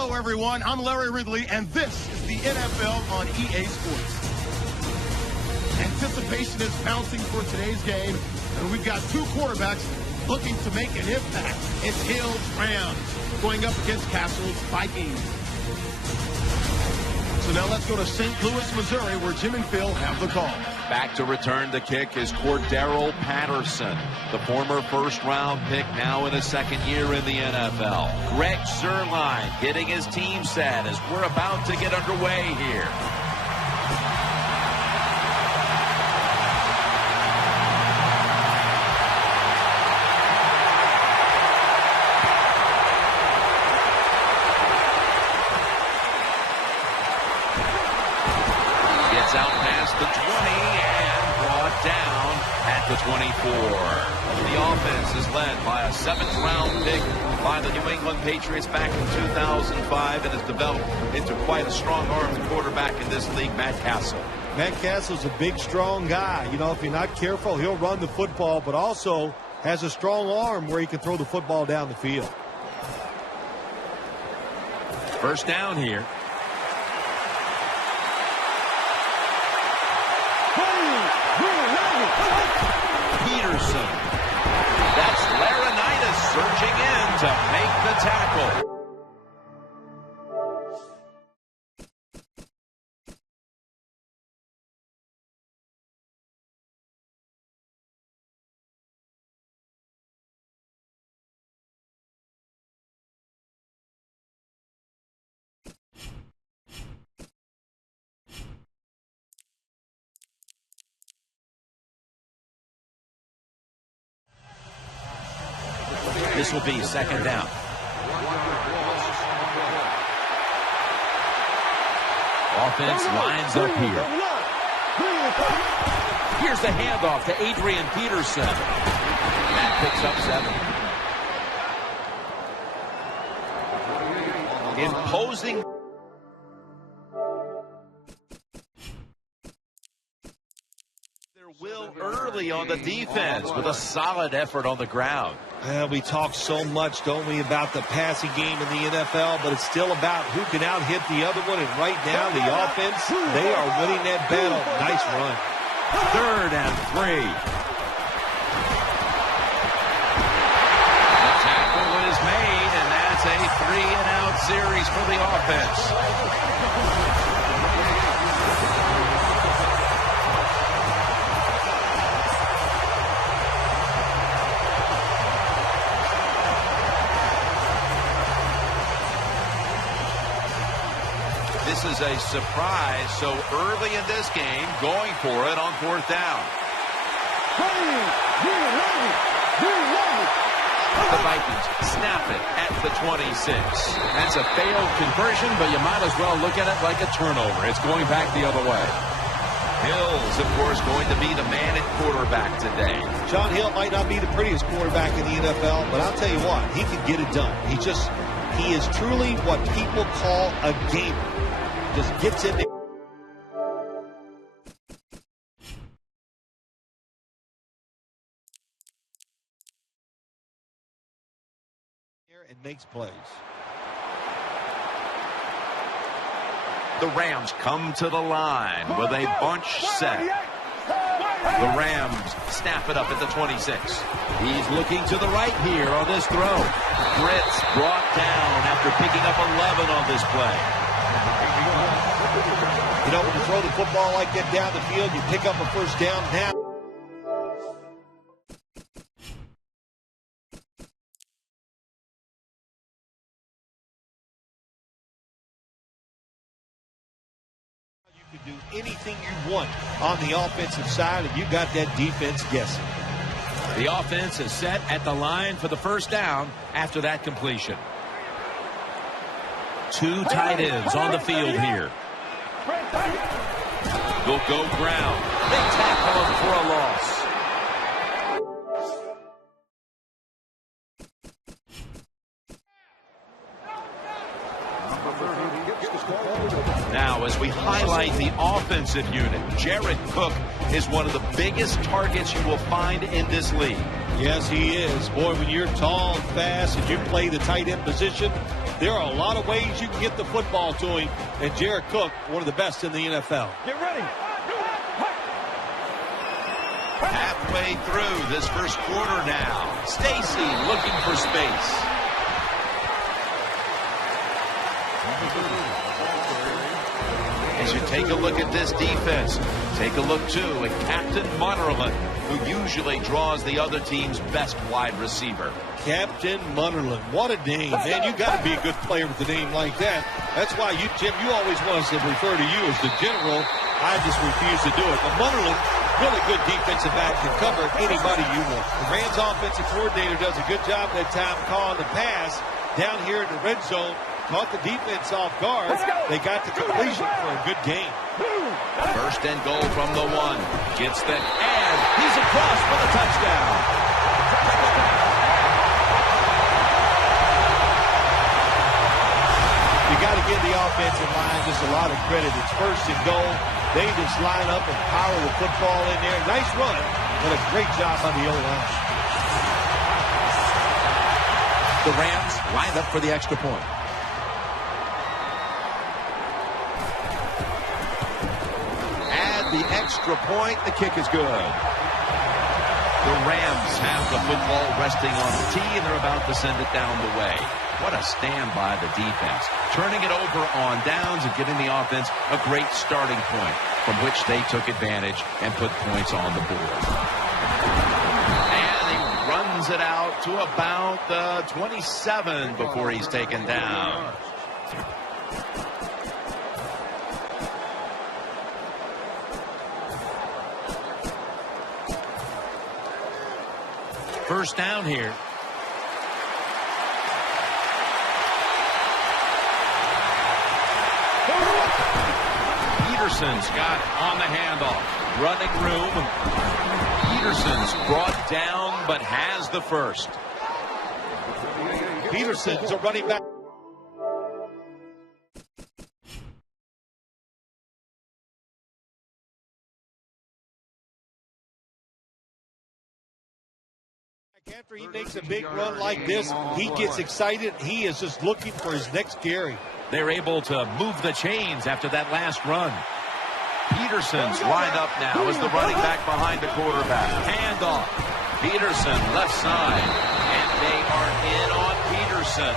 Hello, everyone. I'm Larry Ridley, and this is the NFL on EA Sports. Anticipation is bouncing for today's game, and we've got two quarterbacks looking to make an impact. It's Hill's Rams going up against Castle's Vikings. So now let's go to St. Louis, Missouri, where Jim and Phil have the call. Back to return the kick is Cordero Patterson, the former first-round pick, now in his second year in the NFL. Greg Zuerlein getting his team set as we're about to get underway here. Gets out past the 20 and brought down at the 24. The offense is led by a 7th-round pick by the New England Patriots back in 2005 and has developed into quite a strong-armed quarterback in this league, Matt Castle. Matt Castle's a big, strong guy. You know, if you're not careful, he'll run the football, but also has a strong arm where he can throw the football down the field. First down here. Peterson. That's Laurinaitis surging in to make the tackle. This will be second down. Offense lines up here. Here's the handoff to Adrian Peterson. That picks up 7. Imposing. Will early on the defense with a solid effort on the ground. We talk so much, don't we, about the passing game in the NFL, but it's still about who can out-hit the other one, and right now the offense, they are winning that battle. Nice run. 3rd and 3. The tackle is made, and that's a 3-and-out series for the offense. This is a surprise so early in this game, going for it on 4th down. The Vikings snap it at the 26. That's a failed conversion, but you might as well look at it like a turnover. It's going back the other way. Hill's, of course, going to be the man at quarterback today. John Hill might not be the prettiest quarterback in the NFL, but I'll tell you what, he can get it done. He is truly what people call a gamer. Just gets in there. And makes plays. The Rams come to the line with a bunch set. The Rams snap it up at the 26. He's looking to the right here on this throw. Britt's brought down after picking up 11 on this play. You know, when you throw the football like that down the field, you pick up a first down. Now you can do anything you want on the offensive side, and you got that defense guessing. The offense is set at the line for the first down after that completion. 2 tight ends on the field here. Will go ground. They tackle him for a loss. Now, as we highlight the offensive unit, Jared Cook is one of the biggest targets you will find in this league. Yes, he is. Boy, when you're tall and fast and you play the tight end position, There are a lot of ways you can get the football to him, and Jared Cook, one of the best in the NFL. Get ready. Halfway through this first quarter now. Stacy looking for space. As you take a look at this defense, take a look, too, at Captain Munnerlyn, who usually draws the other team's best wide receiver. Captain Munnerlyn, what a name. Man, you got to be a good player with a name like that. That's why you, Jim, you always want us to refer to you as the general. I just refuse to do it. But Munnerlyn, really good defensive back, can cover anybody you want. The Rams offensive coordinator does a good job that time calling the pass down here in the red zone. Caught the defense off guard. They got the completion for a good game. First and goal from the 1. Gets the and he's across for the touchdown. You got to give the offensive line just a lot of credit. It's first and goal. They just line up and power the football in there. Nice run, but a great job on the O-line. The Rams line up for the extra point. The extra point, the kick is good. The Rams have the football resting on the tee, and they're about to send it down the way. What a stand by the defense. Turning it over on downs and giving the offense a great starting point from which they took advantage and put points on the board. And he runs it out to about the 27 before he's taken down. First down here. Peterson's got on the handoff. Running room. Peterson's brought down but has the first. Peterson's a running back. After he makes a big run like this, he gets excited. He is just looking for his next carry. They're able to move the chains after that last run. Peterson's lined up now as the running back behind the quarterback. Handoff. Peterson left side. And they are in on Peterson.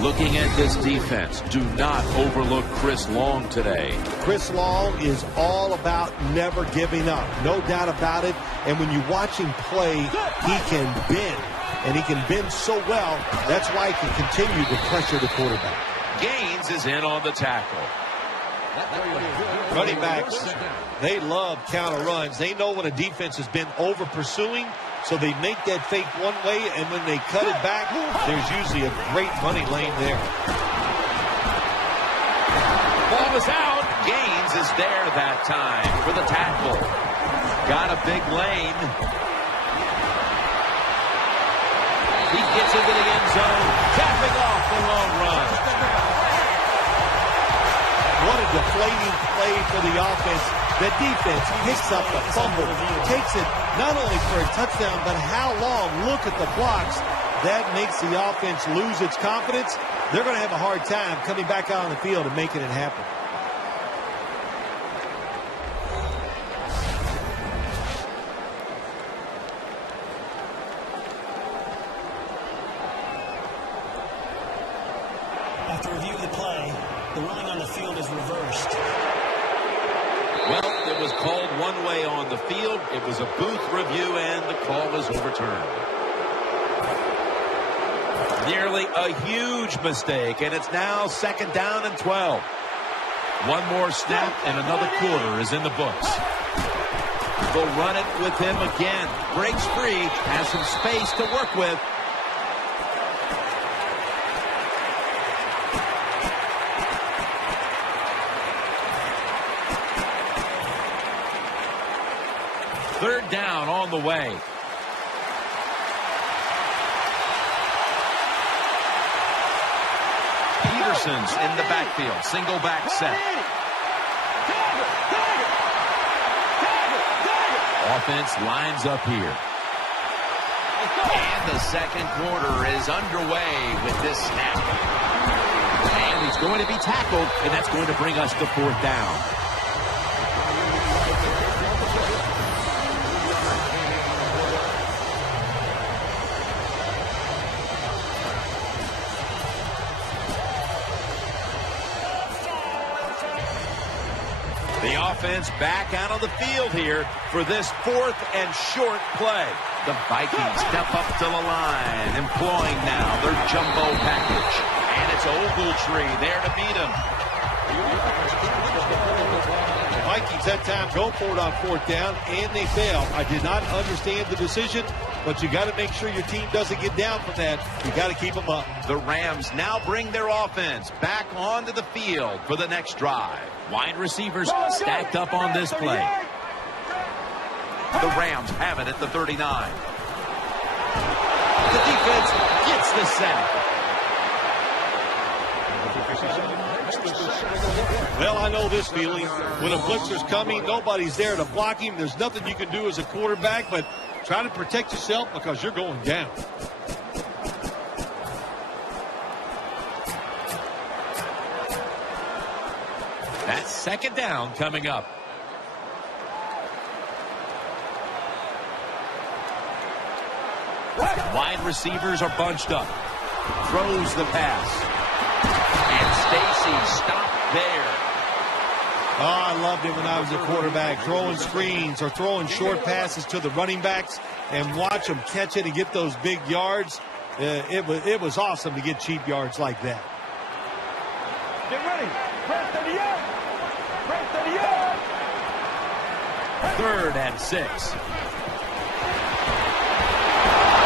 Looking at this defense, do not overlook Chris Long today. Chris Long is all about never giving up. No doubt about it. And when you watch him play, he can bend. And he can bend so well, that's why he can continue to pressure the quarterback. Gaines is in on the tackle. Running backs, they love counter runs. They know when a defense has been over pursuing, so they make that fake one way, and when they cut it back, there's usually a great money lane there. Ball is out. Gaines is there that time for the tackle. Got a big lane. He gets into the end zone, tapping off the long run. What a deflating play for the offense. The defense picks up the fumble, takes it not only for a touchdown, but how long? Look at the blocks. That makes the offense lose its confidence. They're going to have a hard time coming back out on the field and making it happen. After review of the play, the ruling on the field is reversed. Well, it was called one way on the field. It was a booth review, and the call is overturned. Nearly a huge mistake, and it's now 2nd down and 12. One more snap, and another quarter is in the books. They'll run it with him again. Breaks free, has some space to work with. Third down on the way. Peterson's in the backfield. Single back set. Offense lines up here. And the second quarter is underway with this snap. And he's going to be tackled, and that's going to bring us to fourth down. The offense back out on the field here for this fourth and short play. The Vikings step up to the line, employing now their jumbo package. And it's Ogletree there to beat him. The Vikings that time go for it on fourth down, and they fail. I did not understand the decision, but you got to make sure your team doesn't get down from that. You got to keep them up. The Rams now bring their offense back onto the field for the next drive. Wide receivers stacked up on this play. The Rams have it at the 39. The defense gets the sack. Well, I know this feeling. When a blitzer's coming, nobody's there to block him. There's nothing you can do as a quarterback, but try to protect yourself because you're going down. That's second down coming up. Wide receivers are bunched up. Throws the pass. And Stacy stopped there. Oh, I loved it when I was a quarterback, throwing screens or throwing short passes to the running backs and watch them catch it and get those big yards. It was awesome to get cheap yards like that. Get ready. Press to the yard. Press to the yard. 3rd and 6.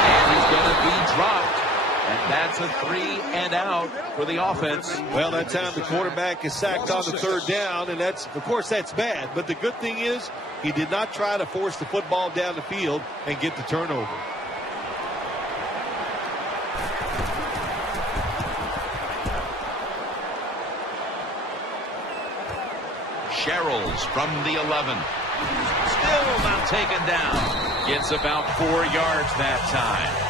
And he's going to be dropped. And that's a 3 and out for the offense. Well, that time the quarterback is sacked on the 3rd down, and that's, of course, that's bad. But the good thing is he did not try to force the football down the field and get the turnover. Sherrills from the 11. Still not taken down. Gets about 4 yards that time.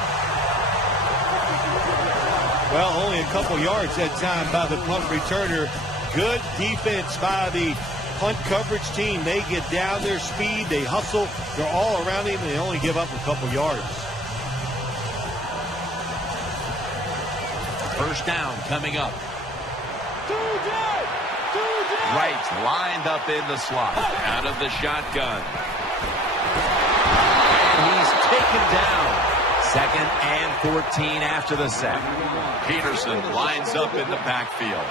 Well, only a couple yards that time by the punt returner. Good defense by the punt coverage team. They get down their speed. They hustle. They're all around him, and they only give up a couple yards. First down coming up. Wright lined up in the slot. Out of the shotgun. And he's taken down. 2nd and 14 after the sack. Peterson lines up in the backfield.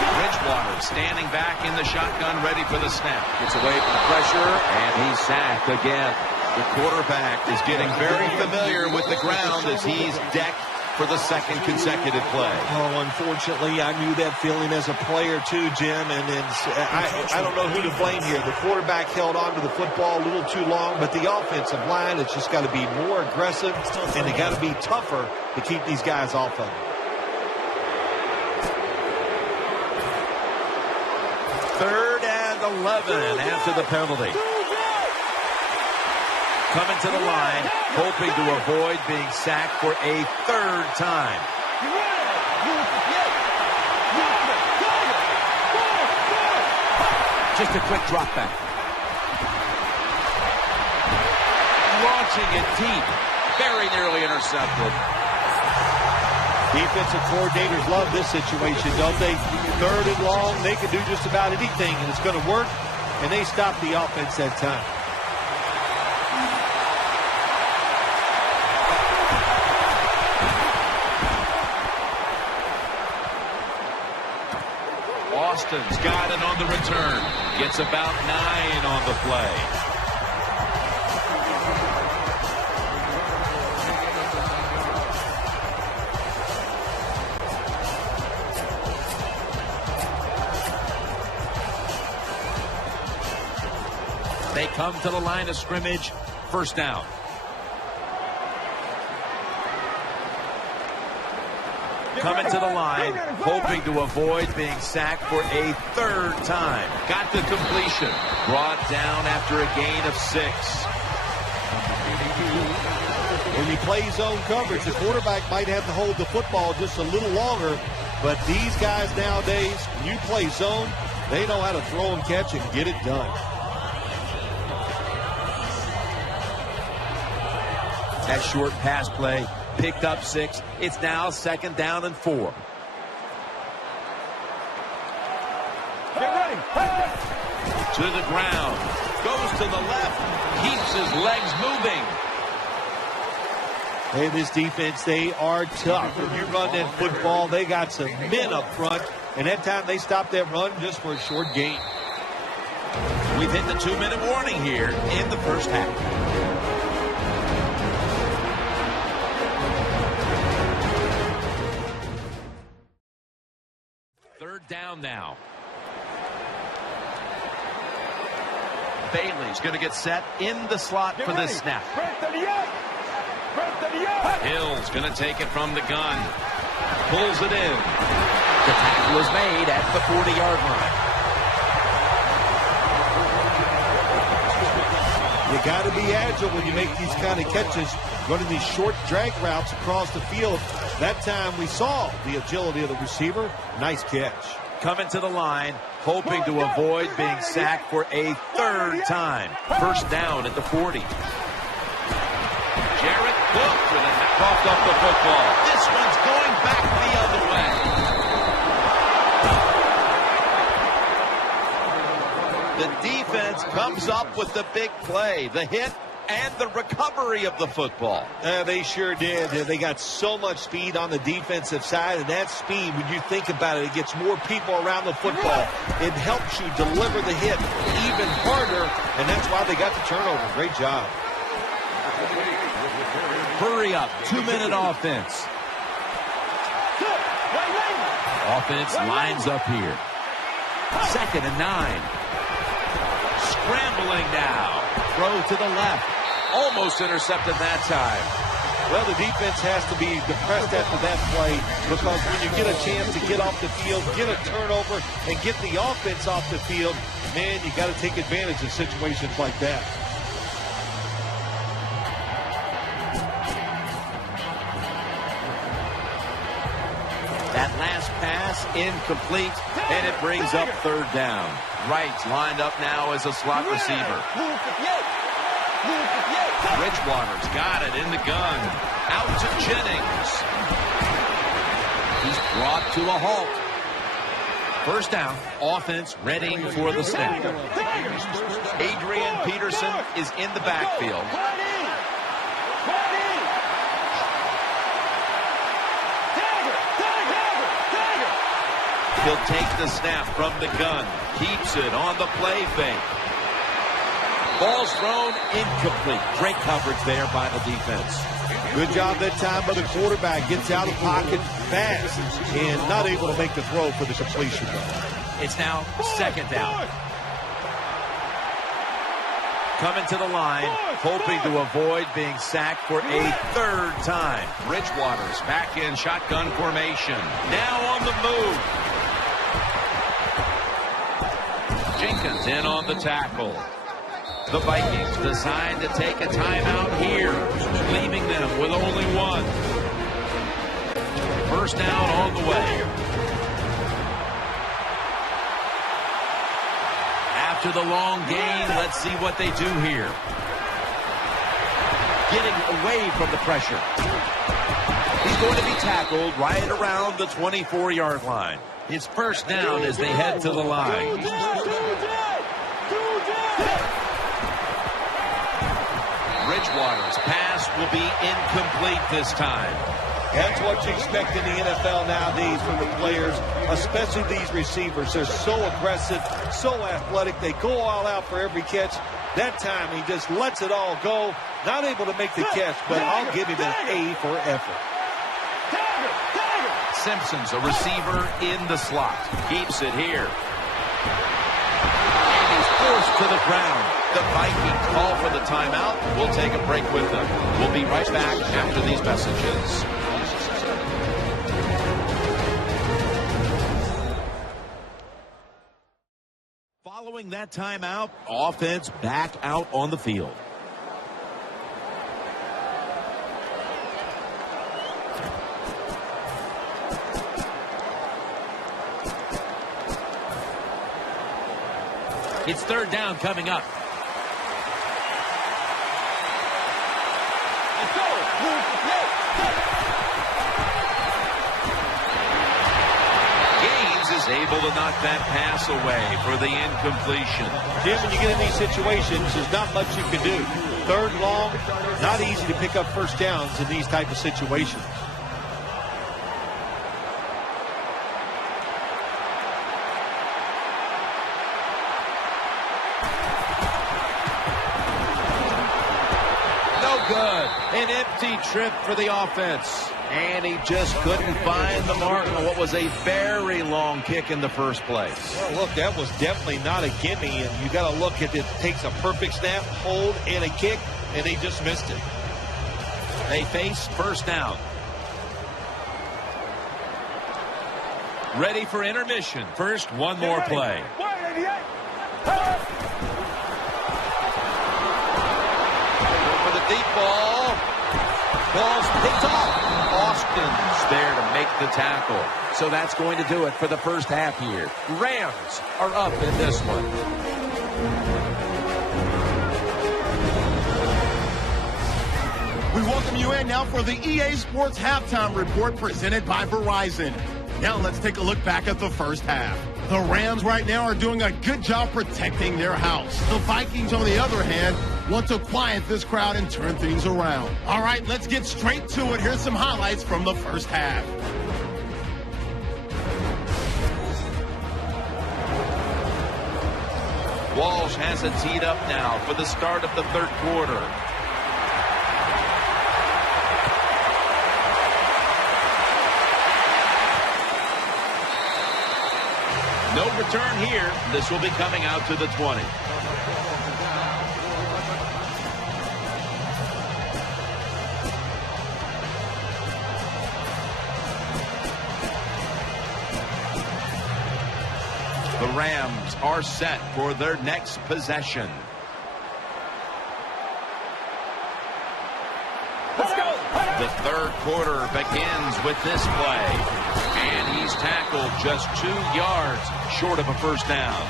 Bridgewater standing back in the shotgun, ready for the snap. Gets away from the pressure, and he's sacked again. The quarterback is getting very familiar with the ground as he's decked for the 2nd consecutive play. Oh, unfortunately, I knew that feeling as a player too, Jim, and I don't know who to blame here. The quarterback held on to the football a little too long, but the offensive line has just got to be more aggressive, and they got to be tougher to keep these guys off of it. 3rd and 11 after the penalty. Coming to the line, hoping to avoid being sacked for a 3rd time. Just a quick drop back. Launching it deep. Very nearly intercepted. Defensive coordinators love this situation, don't they? 3rd and long, they can do just about anything, and it's going to work, and they stop the offense that time. Austin's got it on the return. Gets about 9 on the play. They come to the line of scrimmage. First down. Coming to the line, hoping to avoid being sacked for a third time. Got the completion. Brought down after a gain of 6. When you play zone coverage, the quarterback might have to hold the football just a little longer. But these guys nowadays, when you play zone, they know how to throw and catch and get it done. That short pass play picked up 6. It's now 2nd down and 4. Get ready. To the ground. Goes to the left. Keeps his legs moving. Hey, this defense, they are tough. When you run that football, they got some men up front. And that time they stopped that run just for a short gain. We've hit the 2-minute warning here in the first half. Third down now. Bailey's going to get set in the slot for this snap. Hill's going to take it from the gun. Pulls it in. The tackle is made at the 40-yard line. You got to be agile when you make these kind of catches, running these short drag routes across the field. That time we saw the agility of the receiver. Nice catch. Coming to the line, hoping to avoid being sacked for a third time. First down at the 40. Jarrett Cook with a coughed up the football. This one's going back the other way. The defense comes up with the big play, the hit, and the recovery of the football. They sure did. They got so much speed on the defensive side, and that speed, when you think about it, it gets more people around the football. It helps you deliver the hit even harder, and that's why they got the turnover. Great job. Hurry up, 2-minute offense. Offense lines up here. 2nd and 9. Scrambling now. Throw to the left. Almost intercepted that time. Well, the defense has to be depressed after that play, because when you get a chance to get off the field, get a turnover, and get the offense off the field, man, you got to take advantage of situations like that. That last pass incomplete, and it brings up third down. Wright's lined up now as a slot receiver. Bridgewater's got it in the gun. Out to Jennings. He's brought to a halt. First down. Offense ready for the snap. Adrian Peterson is in the backfield. He'll take the snap from the gun. Keeps it on the play fake. Ball's thrown incomplete. Great coverage there by the defense. Good job that time by the quarterback. Gets out of pocket fast and not able to make the throw for the completion. It's now 2nd down. Coming to the line, hoping to avoid being sacked for a third time. Bridgewater's back in shotgun formation. Now on the move. Jenkins in on the tackle. The Vikings decide to take a timeout here, leaving them with only one. First down on the way. After the long gain, let's see what they do here. Getting away from the pressure. He's going to be tackled right around the 24-yard line. It's first down as they head to the line. Bridgewater's pass will be incomplete this time. That's what you expect in the NFL nowadays from the players, especially these receivers. They're so aggressive, so athletic. They go all out for every catch. That time he just lets it all go. Not able to make the catch, but I'll give him an A for effort. Simpson's a receiver in the slot. Keeps it here. And he's forced to the ground. The Vikings call for the timeout. We'll take a break with them. We'll be right back after these messages. Following that timeout, offense back out on the field. It's third down coming up. Is able to knock that pass away for the incompletion. Jim, when you get in these situations, there's not much you can do. Third and long, not easy to pick up first downs in these type of situations. No good. An empty trip for the offense. And he just couldn't find the mark on what was a very long kick in the first place. Well, look, that was definitely not a gimme, and you got to look at it. Takes a perfect snap, hold, and a kick, and they just missed it. They face first down. Ready for intermission. First, one more play. For the deep ball. Ball's picked off. Austin's there to make the tackle. So that's going to do it for the first half here. Rams are up in this one. We welcome you in now for the EA Sports Halftime Report presented by Verizon. Now let's take a look back at the first half. The Rams right now are doing a good job protecting their house. The Vikings, on the other hand, want to quiet this crowd and turn things around. All right, let's get straight to it. Here's some highlights from the first half. Walsh has it teed up now for the start of the third quarter. No return here. This will be coming out to the 20. The Rams are set for their next possession. Let's go. The third quarter begins with this play. And he's tackled just 2 yards short of a first down.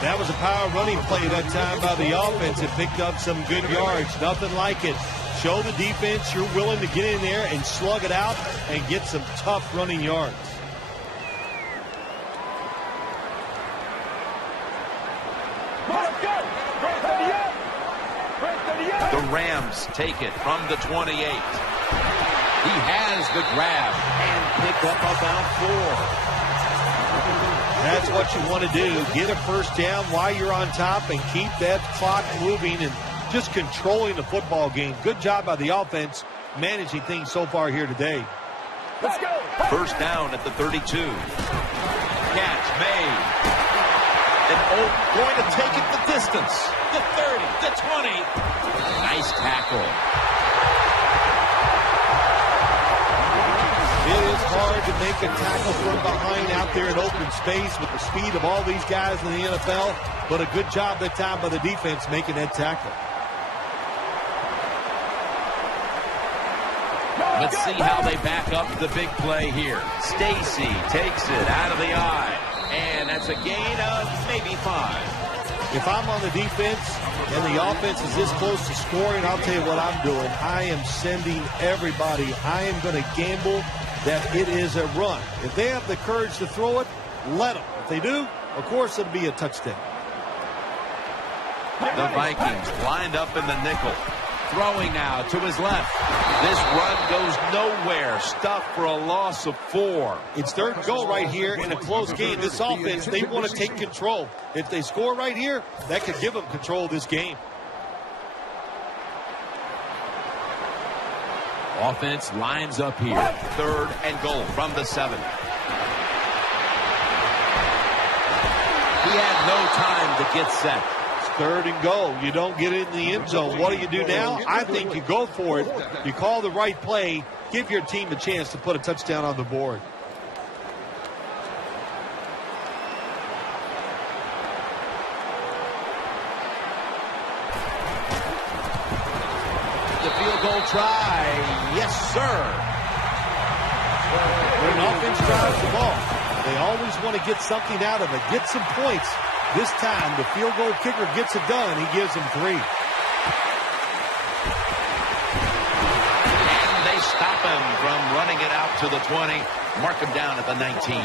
That was a power running play that time by the offense. It picked up some good yards. Nothing like it. Show the defense you're willing to get in there and slug it out and get some tough running yards. The Rams take it from the 28. He has the grab and pick up about 4. That's what you want to do. Get a first down while you're on top and keep that clock moving and just controlling the football game. Good job by the offense managing things so far here today. Let's go. First down at the 32. Catch made. And going to take it the distance. The 30, the 20. Nice tackle. It is hard to make a tackle from behind out there in open space with the speed of all these guys in the NFL, but a good job that time by the defense making that tackle. Let's see how they back up the big play here. Stacy takes it out of the eye, and that's a gain of maybe 5. If I'm on the defense and the offense is this close to scoring, I'll tell you what I'm doing. I am sending everybody. I am going to gamble that it is a run. If they have the courage to throw it, let them. If they do, of course it'll be a touchdown. The Vikings lined up in the nickel. Throwing now to his left. This run goes nowhere. Stuffed for a loss of 4. It's third and goal right here in a close game. This offense, they want to take control. If they score right here, that could give them control of this game. Offense lines up here. Third and goal from the 7. He had no time to get set. 3rd and goal. You don't get it in the end zone. What do you do now? I think you go for it. You call the right play. Give your team a chance to put a touchdown on the board. The field goal try. Yes, sir. When an offense drives the ball, they always want to get something out of it, get some points. This time, the field goal kicker gets it done. He gives them 3. And they stop him from running it out to the 20. Mark him down at the 19.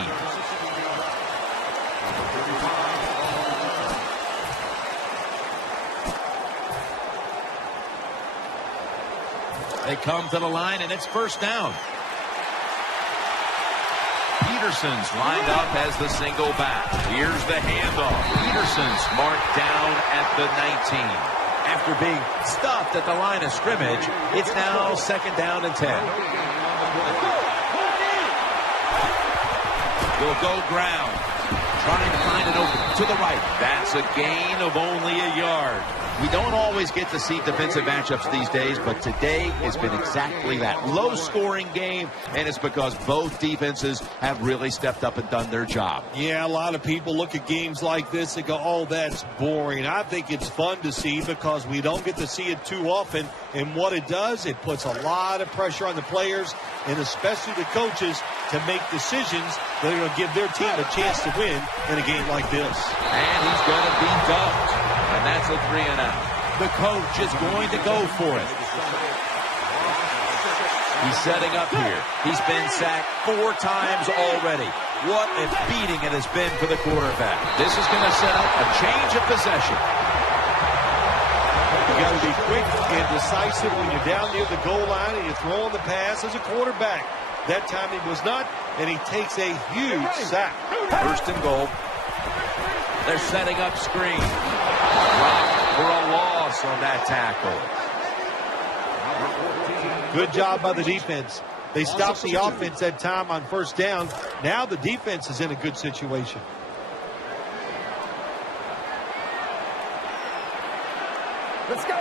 They come to the line, and it's 1st down. Peterson's lined up as the single back. Here's the handoff. Peterson's marked down at the 19. After being stopped at the line of scrimmage, it's now 2nd down and 10. Will go ground. Trying to find an opening to the right. That's a gain of only a yard. We don't always get to see defensive matchups these days, but today has been exactly that. Low-scoring game, and it's because both defenses have really stepped up and done their job. Yeah, a lot of people look at games like this and go, oh, that's boring. I think it's fun to see because we don't get to see it too often. And what it does, it puts a lot of pressure on the players and especially the coaches to make decisions that are going to give their team a chance to win in a game like this. And he's going to be dumped. And that's a 3 and out. The coach is going to go for it. He's setting up here. He's been sacked 4 times already. What a beating it has been for the quarterback. This is going to set up a change of possession. You got to be quick and decisive when you're down near the goal line and you're throwing the pass as a quarterback. That time he was not, and he takes a huge sack. 1st and goal. They're setting up screen. Blocked for a loss on that tackle. Good job by the defense. They stopped the offense that time on 1st down. Now the defense is in a good situation. Let's go.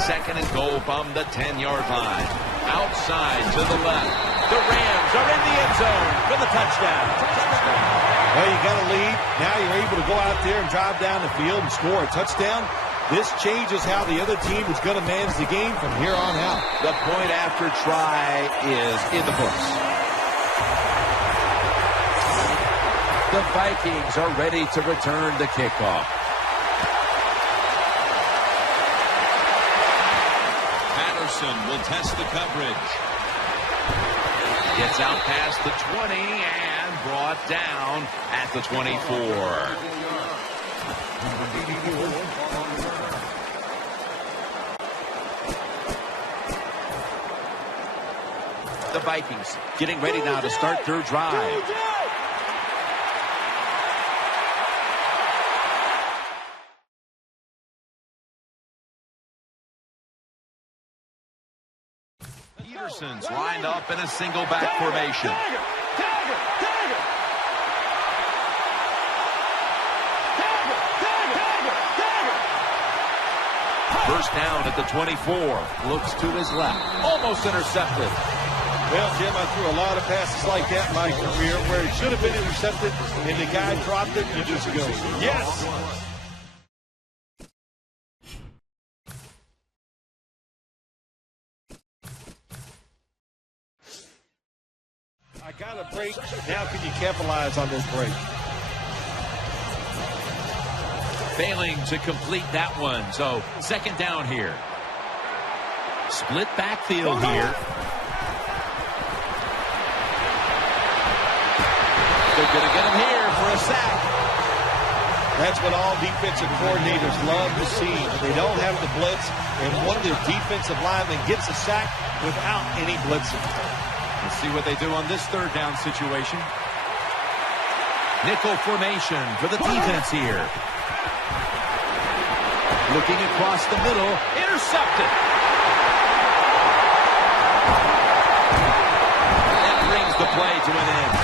2nd and goal from the 10-yard line. Outside to the left. The Rams are in the end zone for the touchdown. Well, you got a lead. Now you're able to go out there and drive down the field and score a touchdown. This changes how the other team is going to manage the game from here on out. The point after try is in the books. The Vikings are ready to return the kickoff. Patterson will test the coverage. Gets out past the 20 and brought down at the 24. The Vikings getting ready now to start their drive. Peterson's lined up in a single back formation. First down at the 24. Looks to his left. Almost intercepted. Well, Jim, I threw a lot of passes like that in my career where it should have been intercepted and the guy dropped it and you just go, yes! I got a break. Now can you capitalize on this break? Failing to complete that one. So 2nd down here. Split backfield here. They're going to get him here for a sack. That's what all defensive coordinators love to see. They don't have the blitz, and one of the defensive linemen gets a sack without any blitzing. Let's see what they do on this 3rd down situation. Nickel formation for the defense here. Looking across the middle. Intercepted. That brings the play to an end.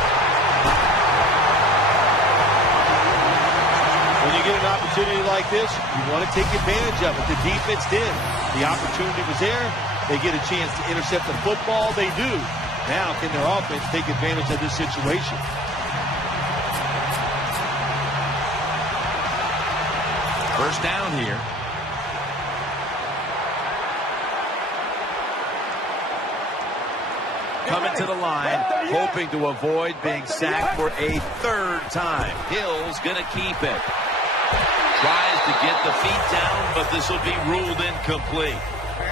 When you get an opportunity opportunity like this, you want to take advantage of it. The defense did. The opportunity was there. They get a chance to intercept the football. They do. Now, can their offense take advantage of this situation? First down here. Coming to the line, hoping to avoid being sacked for a third time. Hill's going to keep it. Tries to get the feet down, but this will be ruled incomplete.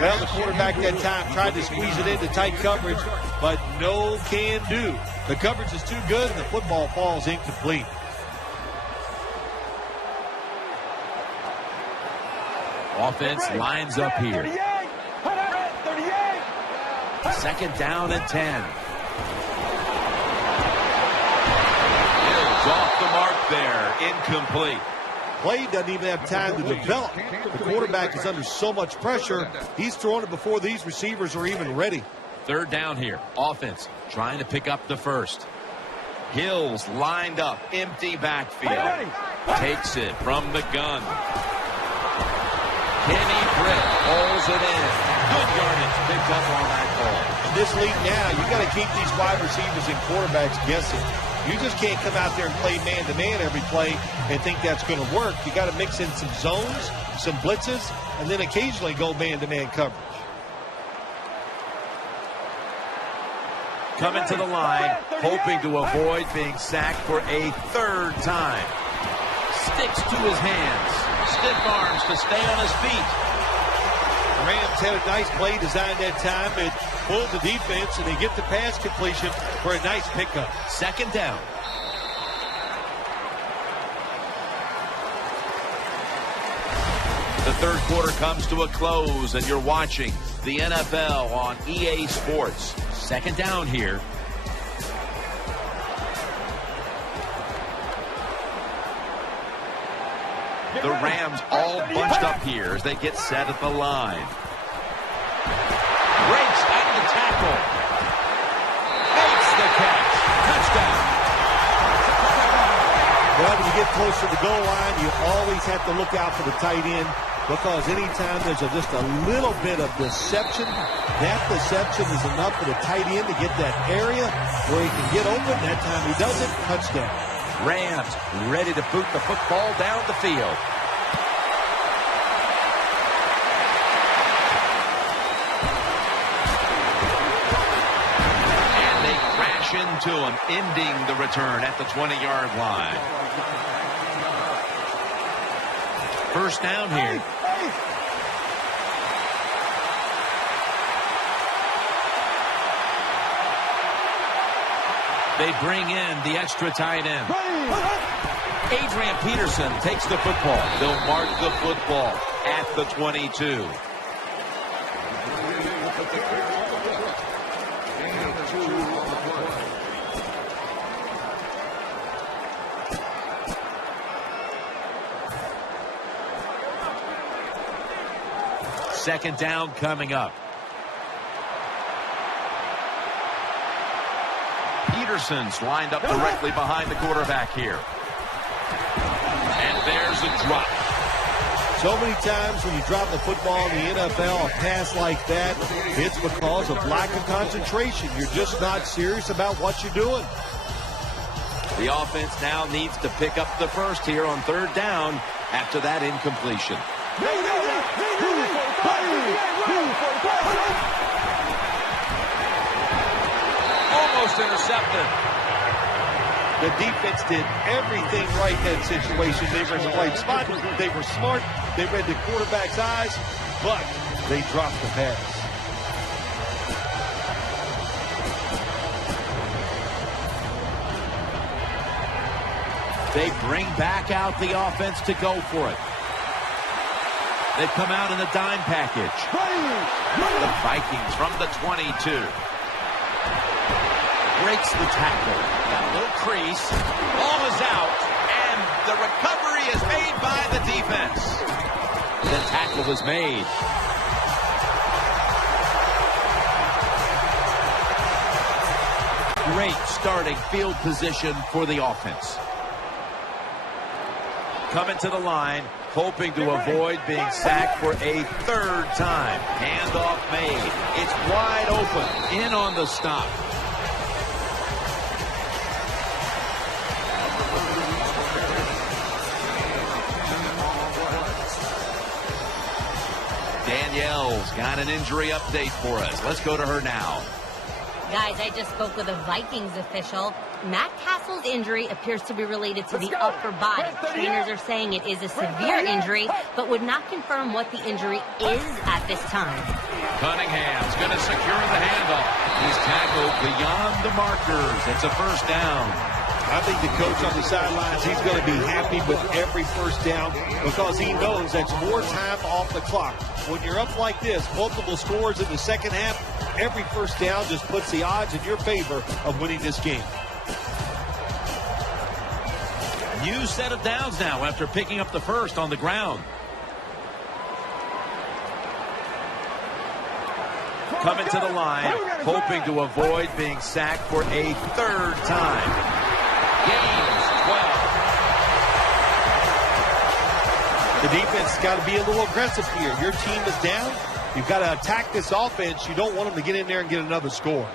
Well, the quarterback that time tried to squeeze it into tight coverage, but no can do. The coverage is too good, and the football falls incomplete. Offense lines up here. Second down and 10. Hill's off the mark there. Incomplete. Play doesn't even have time to develop. The quarterback is under so much pressure, he's throwing it before these receivers are even ready. Third down here. Offense trying to pick up the first. Hill's lined up. Empty backfield. Takes it from the gun. Kenny Britt pulls it in. Good yardage picked up on that ball. In this league now, you got to keep these wide receivers and quarterbacks guessing. You just can't come out there and play man-to-man every play and think that's going to work. You got to mix in some zones, some blitzes, and then occasionally go man-to-man coverage. Coming to the line, hoping to avoid being sacked for a third time. Sticks to his hands. Stiff arms to stay on his feet. The Rams had a nice play designed that time. It pulled the defense, and they get the pass completion for a nice pickup. Second down. The third quarter comes to a close, and you're watching the NFL on EA Sports. Second down here. The Rams all bunched up here as they get set at the line. Breaks out of the tackle. Makes the catch. Touchdown. Well, when you get close to the goal line, you always have to look out for the tight end, because anytime there's just a little bit of deception, that deception is enough for the tight end to get that area where he can get open. That time he doesn't. Touchdown. Rams ready to boot the football down the field. And they crash into him, ending the return at the 20-yard line. First down here. They bring in the extra tight end. Adrian Peterson takes the football. They'll mark the football at the 22. Second down coming up. Peterson's lined up directly behind the quarterback here. And there's a drop. So many times when you drop the football in the NFL, a pass like that, it's because of lack of concentration. You're just not serious about what you're doing. The offense now needs to pick up the first here on third down after that incompletion. Almost intercepted. The defense did everything right in that situation. They were in the right spot. They were smart. They read the quarterback's eyes, but they dropped the pass. They bring back out the offense to go for it. They've come out in the dime package. The Vikings from the 22. Breaks the tackle. Got a little crease. Ball is out. And the recovery is made by the defense. The tackle is made. Great starting field position for the offense. coming to the line, hoping to avoid being sacked for a third time. Handoff made. It's wide open. In on the stop. Danielle's got an injury update for us. Let's go to her now. Guys, I just spoke with a Vikings official. Matt Castle's injury appears to be related to the upper body. Trainers are saying it is a severe injury, but would not confirm what the injury is at this time. Cunningham's going to secure the handoff. He's tackled beyond the markers. It's a first down. I think the coach on the sidelines, he's going to be happy with every first down because he knows that's more time off the clock. When you're up like this, multiple scores in the second half, every first down just puts the odds in your favor of winning this game. New set of downs now after picking up the first on the ground. Coming to the line, hoping to avoid being sacked for a third time. Gains 12. The defense has got to be a little aggressive here. Your team is down. You've got to attack this offense. You don't want them to get in there and get another score.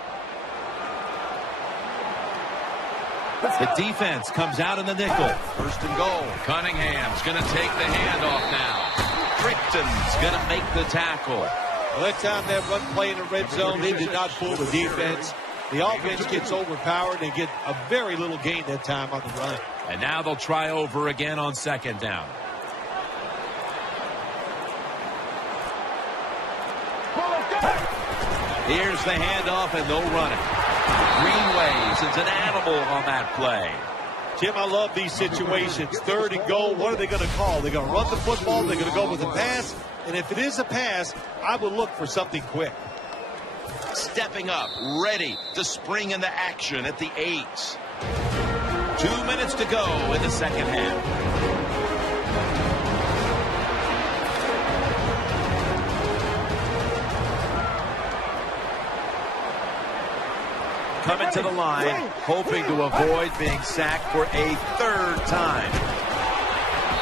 The defense comes out in the nickel. First and goal. Cunningham's going to take the handoff now. Crichton's going to make the tackle. Well, that time that run play in the red zone, they did not fool the defense. The offense gets overpowered. They get a very little gain that time on the run. And now they'll try over again on second down. Here's the handoff, and they'll run it. Greenway's it's an animal on that play. Jim, I love these situations. Third and goal, what are they going to call? They're going to run the football, they're going to go with a pass, and if it is a pass, I would look for something quick. Stepping up, ready to spring into action at the 8. 2 minutes to go in the second half. Coming to the line, hoping to avoid being sacked for a third time.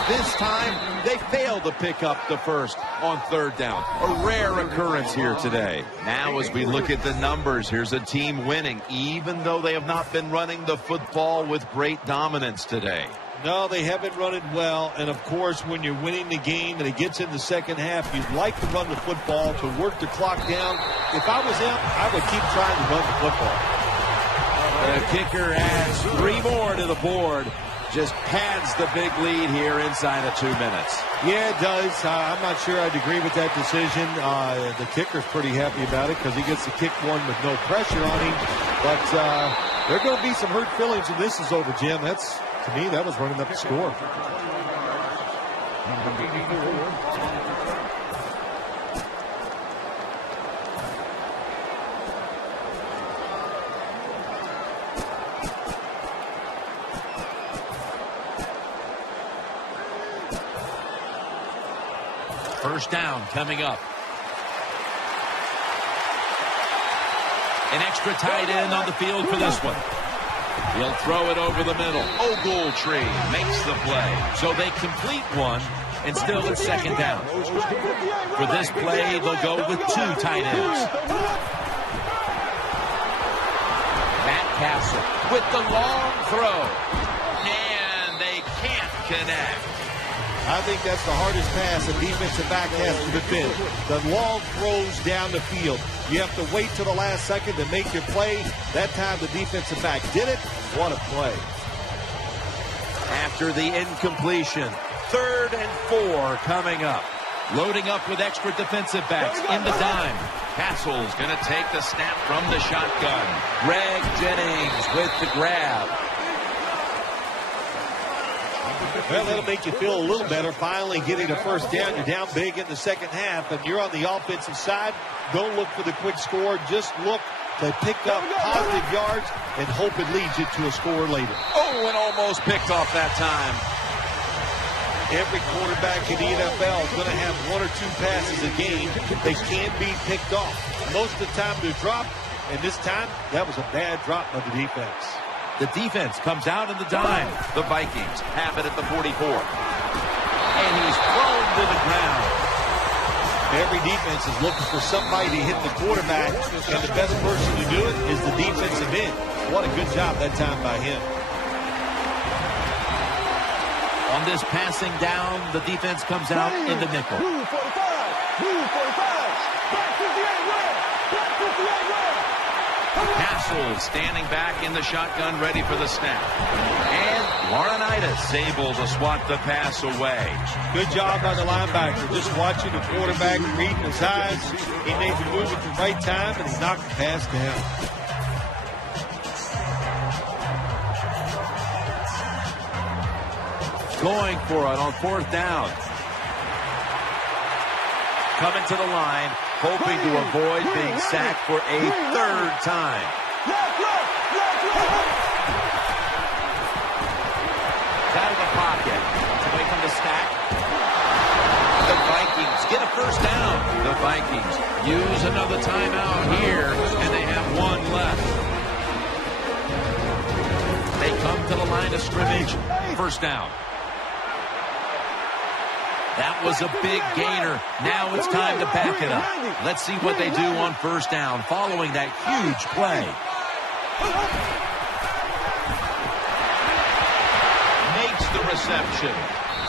This time, they failed to pick up the first on third down. A rare occurrence here today. Now, as we look at the numbers, here's a team winning, even though they have not been running the football with great dominance today. No, they haven't run it well, and of course, when you're winning the game and it gets in the second half, you'd like to run the football to work the clock down. If I was them, I would keep trying to run the football. The kicker adds 3 more to the board. Just pads the big lead here inside of 2 minutes. Yeah, it does. I'm not sure I'd agree with that decision. The kicker's pretty happy about it because he gets to kick one with no pressure on him. But there are going to be some hurt feelings when this is over, Jim. That's, to me, that was running up the score. First down coming up. An extra tight end on the field for this one. He'll throw it over the middle. Ogletree makes the play. So they complete one, and still it's second down. For this play, they'll go with 2 tight ends. Matt Castle with the long throw. And they can't connect. I think that's the hardest pass a defensive back has to defend. The long throws down the field. You have to wait till the last second to make your play. That time the defensive back did it. What a play. After the incompletion, 3rd and 4 coming up. Loading up with extra defensive backs in the dime. Castle's going to take the snap from the shotgun. Greg Jennings with the grab. Well, that'll make you feel a little better. Finally getting a first down. You're down big in the second half, and you're on the offensive side. Don't look for the quick score. Just look to pick up positive yards and hope it leads you to a score later. Oh, and almost picked off that time. Every quarterback in the NFL is going to have 1 or 2 passes a game. They can't be picked off. Most of the time they're dropped, and this time that was a bad drop by the defense. The defense comes out in the dime. The Vikings have it at the 44. And he's thrown to the ground. Every defense is looking for somebody to hit the quarterback, and the best person to do it is the defensive end. What a good job that time by him. On this passing down, the defense comes out in the nickel. Move 45. Move 45. Black 58 red. Black 58 red. Castle standing back in the shotgun, ready for the snap. And Laurinaitis able to swat the pass away. Good job by the linebacker. Just watching the quarterback, reading his eyes. He made the move at the right time, and he knocked the pass down. Going for it on 4th down. Coming to the line, hoping to avoid being sacked for a 3rd time. Out of the pocket. Away from the stack. The Vikings get a 1st down. The Vikings use another timeout here, and they have 1 left. They come to the line of scrimmage. 1st down. That was a big gainer. Now it's time to back it up. Let's see what they do on 1st down following that huge play. Makes the reception.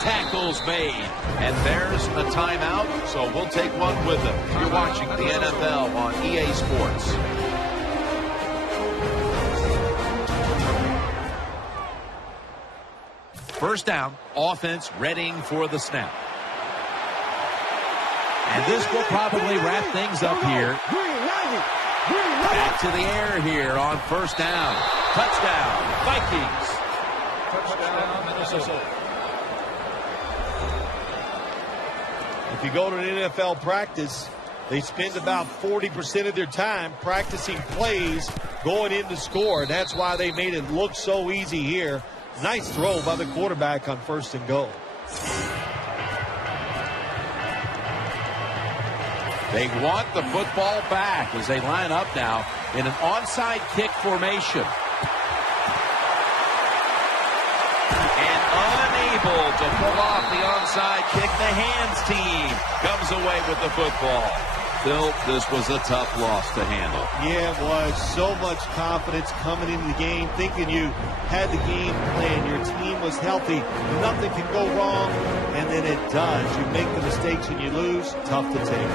Tackles made. And there's a timeout, so we'll take one with them. You're watching the NFL on EA Sports. First down, offense readying for the snap. And this will probably wrap things up here. Back to the air here on 1st down. Touchdown, Vikings. Touchdown, Minnesota. If you go to an NFL practice, they spend about 40% of their time practicing plays going in to score. And that's why they made it look so easy here. Nice throw by the quarterback on 1st and goal. They want the football back as they line up now in an onside kick formation. And unable to pull off the onside kick, the hands team comes away with the football. Phil, this was a tough loss to handle. Yeah, it was. So much confidence coming into the game, thinking you had the game plan. Your team was healthy. Nothing can go wrong, and then it does. You make the mistakes and you lose. Tough to take.